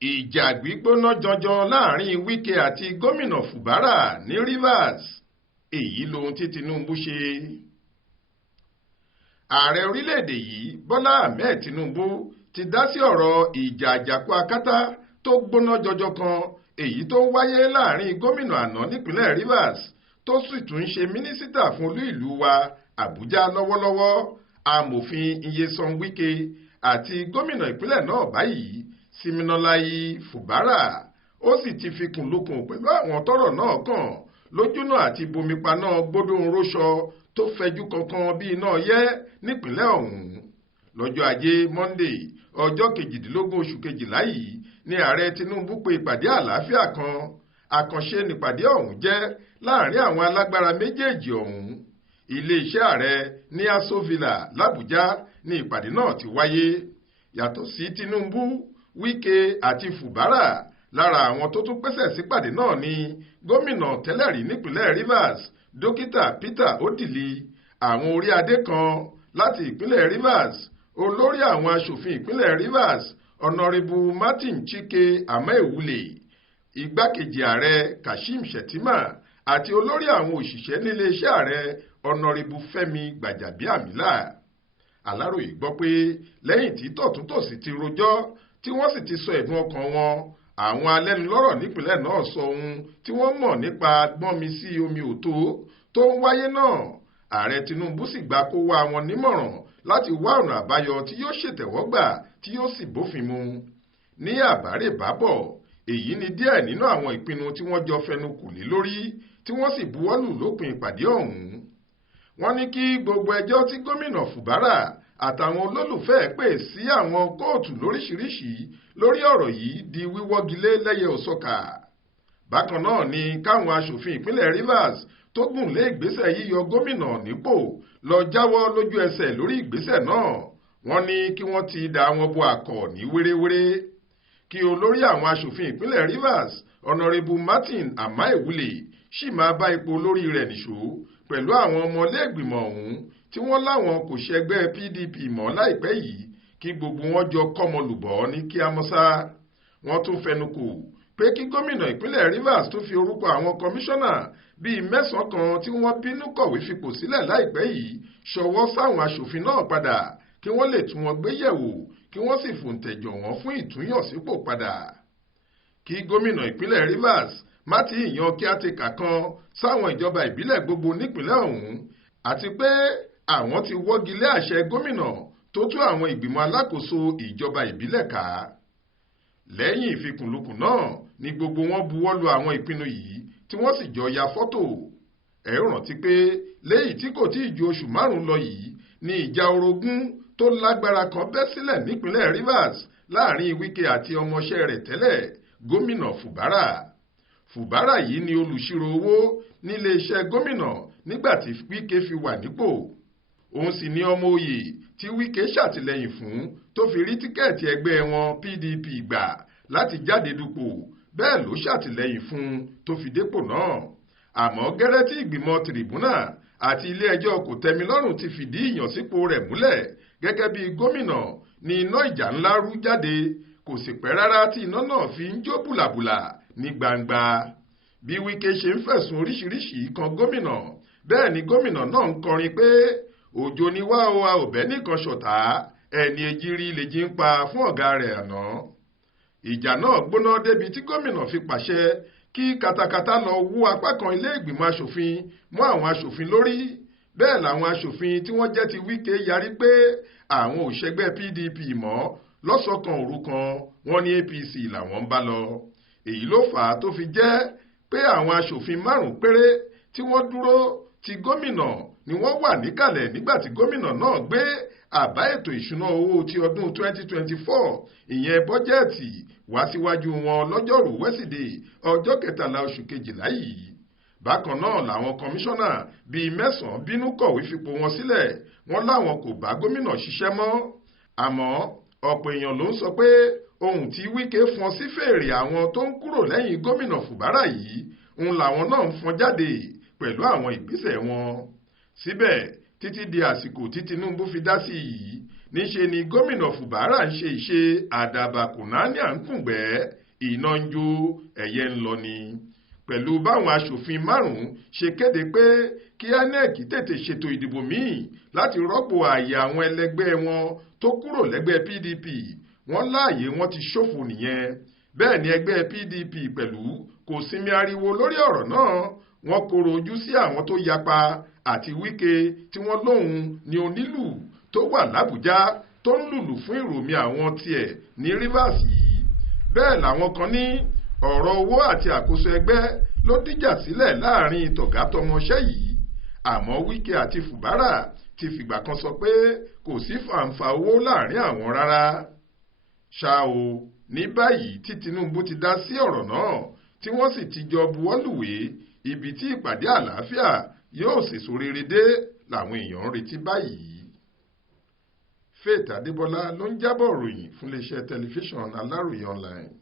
Ìjà gbígbóná jọjọ láàrin Wike àti gómìnà Fubara ní Rivers. Èyí lohun tí Tinubu ṣe. Ààrẹ orílẹ̀-èdè yìí Bọ́lá Ahmed Tinubu ti dá sí ọ̀rọ̀ ìjà àjàkú akátá tó gbóná jọjọ kan èyí tó wáyé láàrin gómìnà àná nípínlẹ̀ Rivers tó sì tún ṣe mínísítà fún olú ìlú wa Àbújá lọ́wọ́lọ́wọ́ amòfin Nyesom Wike àti gómìnà ìpínlẹ̀ náà báyìí Siminalayi Fubara. Ó sì ti fi kùnlùkùn pẹ̀lú àwọn tọ́rọ̀ náà kàn lójúnà àti bomipaná gbódòǹróṣọ tó fẹjú kankan bí iná yẹ́ nípínlẹ̀ ọ̀hún. Lọ́jọ́ ajé Monday ọjọ́ 18 oṣù kejìlá yìí ni ààrẹ Tinubu pe ìpàdé àlàáfíà kan. Àkànṣe nípàdé ọ̀hún jẹ́ láàrin àwọn alágbára méjèèjì ọ̀hún. Ilé-iṣẹ́ ààrẹ ní Aso Villa l'Àbújá ni ìpàdé náà ti wáyé. Yàtọ̀ sí Tinubu, Wike àti Fubara, lára àwọn tó tún pèsè sípàdé náà ni gómìnà tẹ́lẹ̀rí nípínlẹ̀ Rivers dókítà Peter Odili, àwọn orí adé kan láti ìpínlẹ̀ Rivers, olórí àwọn aṣòfin ìpínlẹ̀ Rivers ọ̀nàrẹ́bù Martin Chike Amaewule, igbákejì ààrẹ Kashim Shettima àti olórí àwọn òṣìṣẹ́ nílé iṣẹ́ ààrẹ ọ̀nàrẹ́bù Fẹ́mi Gbàjàbíàmílà. Aláròyé gbọ́ pé lẹ́yìn tí tọ̀túntòsì ti rojọ́ tí wọ́n sì ti sọ ẹ̀dùn ọkàn wọn, àwọn alẹ́nulọ́rọ̀ nípìnlẹ̀ náà sọ ohun tí wọ́n mọ̀ nípa gbọ́nmi sí omi òtó tó ń wáyé náà. Ààrẹ Tinubu sì gbà kó wá wọn nímọ̀ràn láti wá ọ̀nà àbáyọ tí yóò ṣètẹ̀wọ́gbà tí yóò sì bófin mu. Ní àbárèbábọ̀, èyí ni díẹ̀ nínú àwọn ìpinnu tí wọ́n jọ fẹnu kò lé lórí tí wọ́n sì buwọ́lù lópin ìpàdé ọ̀hún. Wọ́n ní kí gbogbo ẹjọ́ tí gómìnà Fubara àtàwọn olólùfẹ́ pè sí àwọn kóòtù lóríṣiríṣi lórí ọ̀rọ̀ yìí di wíwọ́gilé lẹ́yẹ òsọkà. Bákan náà ni káwọn aṣòfin ìpínlẹ̀ Rivers tó gùn lé ìgbésẹ̀ yíyọ gómìnà nípò lọ jáwọ́ lójú ẹsẹ̀ lórí ìgbésẹ̀ náà. Wọ́n ní kí wọ́n ti dà wọn bo àkọ̀ ní wéréwéré. Kí olórí àwọn aṣòfin ìpínlẹ̀ Rivers ọ̀nàrẹ́bù Martin Amaewule sì máa bá ipò olórí rẹ̀ nìṣó pẹ̀lú àwọn ọmọlẹ́gbìmọ̀ ọ̀hún tí wọ́n láwọn kò ṣẹgbẹ́ PDP mọ́ láìpẹ́ yìí, kí gbogbo wọn jọ kọ́mọlùbọ́ ní kíámọ́sá. Wọ́n tún fẹnukò pé kí gómìnà ìpínlẹ̀ Rivers tó fi orúkọ àwọn kọmíṣánná bíi 9 kan tí wọ́n bínú kọ̀wé fipò sílẹ̀ láìpẹ́ yìí ṣọwọ́ sáwọn aṣòfin náà padà kí wọ́n lè tún wọn gbé yẹ̀wò kí wọ́n sì fòǹtẹ̀jọ̀ wọ́n fún ìtúnyànsípò padà. Kí gómìnà ìpínlẹ̀ Rivers má ti yan kíátẹ́kà kan sáwọn ìjọba ìbílẹ̀ gbogbo nípínlẹ̀ ọ̀hún, àti pé àwọn ti wọ́gi lé àṣẹ gómìnà tó tú àwọn ìgbìmọ̀ alákòóso ìjọba ìbílẹ̀ ká. Lẹ́yìn ìfikùnlukùn náà ni gbogbo wọn buwọ́lu àwọn ìpinnu yìí tí wọ́n sì jọ ya fọ́tò. Ẹ rántí pé lẹ́yìn tí kò tí ì ju oṣù 5 lọ yìí ni ìjà orogún tó lágbára kan bẹ́ sílẹ̀ nípínlẹ̀ Rivers láàrin Wike àti ọmọọṣẹ́ rẹ̀ tẹ́lẹ̀ gómìnà Fubara. Fubara yìí ni olùṣírò owó nílé iṣẹ́ gómìnà nígbà tí Wike fi wà nípò. Òun sì ni ọmọ oyè tí Wike ṣàtìlẹ́yìn fún tó fi rí tíkẹ́ẹ̀tì ẹgbẹ́ wọn PDP gbà láti jáde dupò, bẹ́ẹ̀ ló ṣàtìlẹ́yìn fún tó fi dépò náà. Àmọ́ gẹ́rẹ́ tí ìgbìmọ̀ tìrìbùnà àti ilé-ẹjọ́ kòtẹ́milọ́rùn ti fìdí ìyànsípò rẹ̀ múlẹ̀ gẹ́gẹ́ bí gómìnà ni iná ìjà ńlá rú jáde. Kò sì pẹ́ rárá tí iná náà fi ń jó bùlàbùlà ní gbangba. Bí Wike ṣe ń fẹ̀sùn oríṣiríṣi kan gómìnà, bẹ́ẹ̀ ni gómìnà náà ń kọrin pé òjò ni wá o, a ò bẹ́ nìkan ṣọ̀tá, ẹni ejiri lè jí ń pa fún ọ̀gá rẹ̀ àná. Ìjà náà gbóná débi tí gómìnà fi pàṣẹ kí katakata lọ wú apá kan ilé ìgbìmọ̀ aṣòfin mọ́ àwọn aṣòfin lórí. Bẹ́ẹ̀ làwọn aṣòfin tí wọ́n jẹ́ ti Wike yarí pé àwọn ò ṣẹgbẹ́ PDP mọ́ lọ́sọ̀kan òrukan, wọ́n ní APC làwọn ń bá lọ. Èyí ló fà á tó fi jẹ́ pé àwọn aṣòfin 5 péré tí wọ́n dúró ti gómìnà ni wọ́n wà níkàlẹ̀ nígbà tí gómìnà náà gbé àbá ètò ìṣúná owó ti ọdún 2024 ìyẹn bọ́jẹ́ẹ̀tì wá síwájú wọn lọ́jọ́rú wẹ́sídẹ̀ẹ́ ọjọ́ 13 oṣù kejìlá yìí. Bákan náà làwọn kọmíṣánná bíi 9 bínú kọ̀wé fipò wọn sílẹ̀, wọ́n láwọn kò bá gómìnà ṣiṣẹ́ mọ́. Àmọ́ ọ̀pọ̀ èèyàn ló ń sọ pé ohun tí Wike fọn sí fèrè àwọn tó ń kúrò lẹ́yìn gómìnà Fubara yìí ń làwọn náà ń fọn jáde pẹ̀lú àwọn ìgbésẹ̀ wọn. Síbẹ̀ títí di àsìkò tí Tinubu fi dá sí yìí níṣe ni gómìnà Fubara ń ṣe ìṣe àdàbà kùnání à ń kùngbẹ́ iná ń jó ẹyẹ ń lọ ni. Pẹ̀lú báwọn aṣòfin márùn-ún ṣe kéde pé kí INEC tètè ṣètò ìdìbò míì láti rọ́pò ààyè àwọn ẹlẹgbẹ́ wọn tó kúrò lẹ́gbẹ́ PDP, wọ́n láàyè wọn ti ṣòfò nìyẹn. Bẹ́ẹ̀ ni ẹgbẹ́ PDP pẹ̀lú kò sinmi ariwo lórí ọ̀rọ̀ náà. Wọ́n koro ojú sí àwọn tó yapa àti Wike tí wọ́n lóhun ní onílù tó wà l'Àbújá tó ń lùlù fún ìròmí àwọn tiẹ̀ ní Rivers yìí. Bẹ́ẹ̀ làwọn kan ní ọ̀rọ̀ owó àti àkóso ẹgbẹ́ ló dìjà sílẹ̀ láàrin tọ̀gátọmọṣẹ́ yìí. Àmọ́ Wike àti Fubara ti fìgbà kan sọ pé kò sí fàǹfà owó láàrin àwọn rárá. Ṣá o, ní báyìí tí Tinubu ti dá sí ọ̀rọ̀ náà tí wọ́n sì ti jọ buwọ́lùwé ibi tí ìpàdé àlàáfíà yóò sèso rere dé làwọn èèyàn ń retí báyìí. Faith Adébọlá ló ń jábọ̀ ròyìn fún iléeṣẹ́ tẹlifíṣàn Aláròyé online.